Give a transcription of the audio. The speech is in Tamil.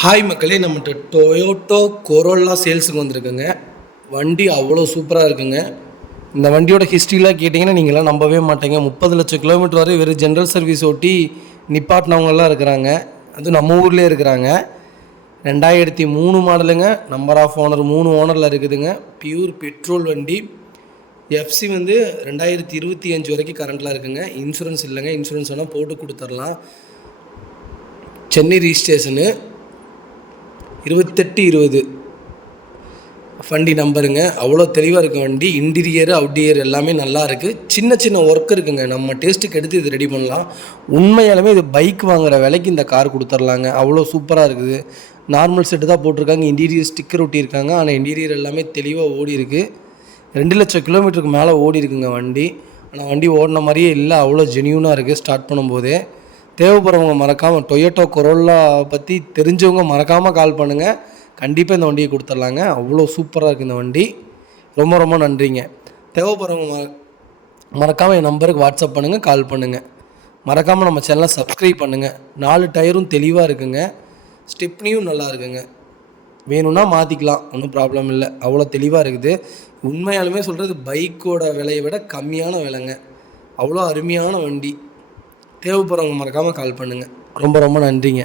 ஹாய் மக்களே, நம்மகிட்ட டொயோட்டோ கொரோலா சேல்ஸுக்கு வந்திருக்குங்க. வண்டி அவ்வளோ சூப்பராக இருக்குங்க. இந்த வண்டியோட ஹிஸ்ட்ரிலாம் கேட்டிங்கன்னா நீங்களாம் நம்பவே மாட்டீங்க. 30 லட்சம் கிலோமீட்டர் வரை வெறும் ஜென்ரல் சர்வீஸ் ஓட்டி நிப்பாட்டினவங்கலாம் இருக்கிறாங்க. அதுவும் நம்ம ஊர்லேயே இருக்கிறாங்க. 2003 மாடலுங்க. நம்பர் ஆஃப் ஓனர் 3 ஓனரில் இருக்குதுங்க. பியூர் பெட்ரோல் வண்டி. எஃப்சி 2025 வரைக்கும் கரண்ட்டில் இருக்குங்க. இன்சூரன்ஸ் இல்லைங்க. இன்சூரன்ஸ் வேணால் போட்டு கொடுத்துர்லாம். சென்னை ரிஜிஸ்ட்ரேஷனு 2820 வண்டி நம்பருங்க. அவ்வளோ தெளிவாக இருக்குது வண்டி. இன்டீரியர் அவுட்டியர் எல்லாமே நல்லா இருக்குது. சின்ன சின்ன ஒர்க் இருக்குங்க. நம்ம டேஸ்ட்டுக்கு எடுத்து இது ரெடி பண்ணலாம். உண்மையாலுமே இது பைக் வாங்குகிற விலைக்கு இந்த கார் கொடுத்துர்லாங்க. அவ்வளோ சூப்பராக இருக்குது. நார்மல் செட்டு தான் போட்டிருக்காங்க. இன்டீரியர் ஸ்டிக்கர் ஒட்டியிருக்காங்க. ஆனால் இன்டீரியர் எல்லாமே தெளிவாக ஓடி இருக்குது. 2 லட்சம் கிலோமீட்டருக்கு மேலே ஓடி இருக்குங்க வண்டி. ஆனால் வண்டி ஓடின மாதிரியே இல்லை. அவ்வளோ ஜென்யூனாக இருக்குது ஸ்டார்ட் பண்ணும்போதே. தேவைப்படுறவங்க மறக்காமல் டொயோட்டோ கொரோலா பற்றி தெரிஞ்சவங்க மறக்காமல் கால் பண்ணுங்கள். கண்டிப்பாக இந்த வண்டியை கொடுத்துர்லாங்க. அவ்வளோ சூப்பராக இருக்குது இந்த வண்டி. ரொம்ப ரொம்ப நன்றிங்க. தேவைப்படுறவங்க மறக்காமல் என் நம்பருக்கு வாட்ஸ்அப் பண்ணுங்கள், கால் பண்ணுங்கள். மறக்காமல் நம்ம சேனலை சப்ஸ்கிரைப் பண்ணுங்கள். 4 டயரும் தெளிவாக இருக்குங்க. ஸ்டெப்னியும் நல்லா இருக்குங்க. வேணும்னா மாற்றிக்கலாம், ஒன்றும் ப்ராப்ளம் இல்லை. அவ்வளோ தெளிவாக இருக்குது. உண்மையாலுமே சொல்கிறது பைக்கோட விலையை விட கம்மியான விலைங்க. அவ்வளோ அருமையான வண்டி. தேவைப்படுறவங்க மறக்காமல் கால் பண்ணுங்கள். ரொம்ப ரொம்ப நன்றிங்க.